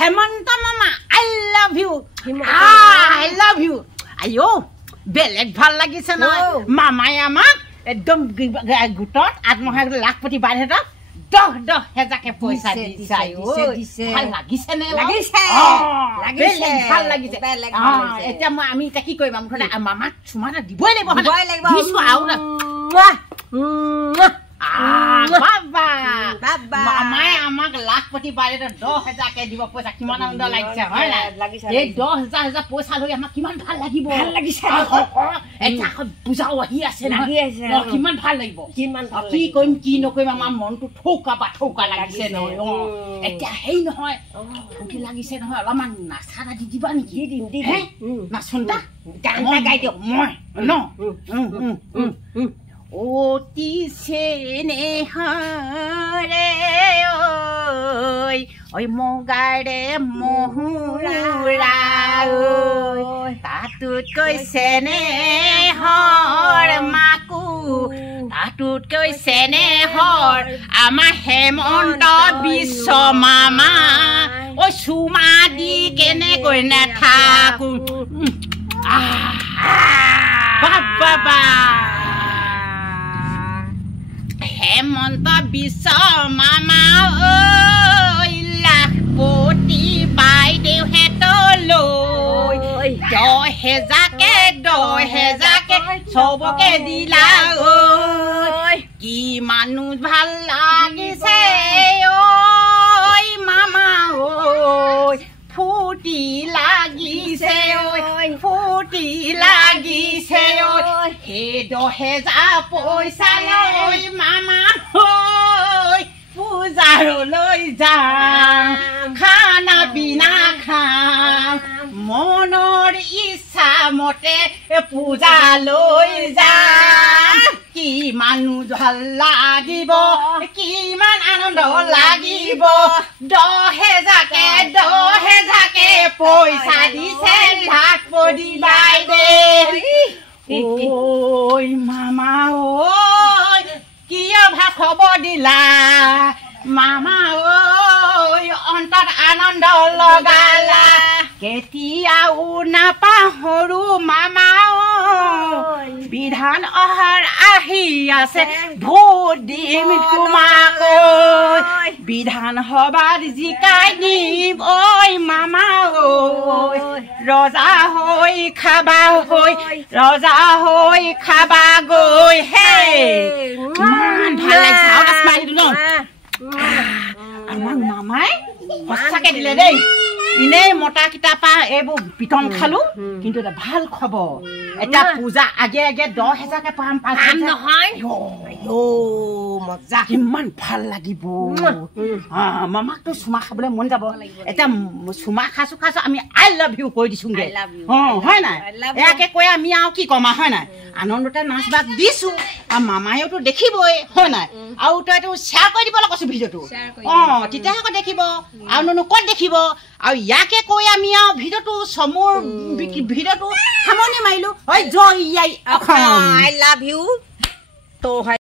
হেমন্ত মামা I love you আইও বেলেগ ভাল লাগিছে নহয় মামাই আমাক একদম গোটত আত্মসহায়ক লাখপতি বাইদেউহঁতক 10 হেজাৰকে পইচা দিছে ভাল লাগিছে নে ভাল লাগিছে এতিয়া মই আমি এতিয়া কি কৰিম মুঠতে মামাক চুমা এটা দিবই লাগিব দিছো আৰু মামাই আমাক লাখপতি বাইদেউ 10 হেজাৰকে দিব পইচা কিমান আনন্দ লাগিছে হয় নাই এই 10 হেজাৰ পইচা লৈ আমাক কিমান ভাল লাগিব ভাল লাগিছে এতিয়া পূজাও আহি আছে কিমান ভাল লাগিব কি কৰিম কি নকৰিম আমাৰ মনটো ঠৌকা লাগিছে নহয় এতিয়া সেই নহয় ফুটি লাগিছে নহয় অলপমান নাচা দি দিবা নেকি নাচোনটা গান গাই দিয়ক মই ন অতি চেনেহৰে ঐ মগাৰে মহুৰা তাতোতকৈ চেনেহৰ মাকো তাতোতকৈ চেনেহৰ আমাৰ হেমন্ত বিশ্ব মামা ঐ চুমা দি কেনেকৈ নাথাকো বাবা হেমন্ত বিশ্ব মামা লাখপতি বাইদেউ হেতলৈ 10 হেজাৰকে চবকে দিলা কি মানুহ ভাল লাগিছে ঐ মামা ফুটি লাগিছে ফুটি লাগিছে সেই 10 হেজাৰ পইচা লৈ মামা পূজাৰলৈ যাম খানা পিনা খাম মনৰ ইচ্ছা মতে পূজালৈ যাম কি মানুহ ভাল লাগিব কিমান আনন্দ লাগিব 10 হেজাৰকে পইচা দিছে লাখপতি বাইদেউ ঐ মামা কিয় ভা খবৰ দিলা মামা অন্তত আনন্দ লগালা কেতিয়াও নাপাহৰো মামা বিধান অহাৰ আহি আছে ভোট দিম তোমাক বিধান সভাত জিকাই দিম ঐ মামা ৰজা হৈ খাবা গৈ হে ইমান ভাল লাগিছে আৰু স্মাইল দিলো আমাক মামাই সঁচাকে দিলে দেই ইনেই মতা কিতাপা এইবোৰ পিটন খালো কিন্তু এটা ভাল খবৰ এটা পূজা আগে 10 হেজাৰকে পাম নহয় মজা কিমান ভাল লাগিব মামাকতো চুমা খাবলৈ মন যাব এতিয়া চুমা খাইছো আমি আই লাভ ইউ কৈ দিছোগে হয় নাই এয়াকে কৈ আমি আৰু কি কমা হয় নাই আনন্দতে নাচ বাগ দিছো আৰু মামায়েওতো দেখিবই হয় নাই আৰু তইতো শ্বেয়াৰ কৰি দিবলৈ কৈছো ভিডিঅ'টো তেতিয়াহে আকৌ দেখিব আৰু ক'ত দেখিব আৰু ইয়াকে কৈ আমি আৰু ভিডিঅ'টো চমুৰ ভিডিঅ'টো সামৰণি মাৰিলো জয় আই লাভ ইউ তো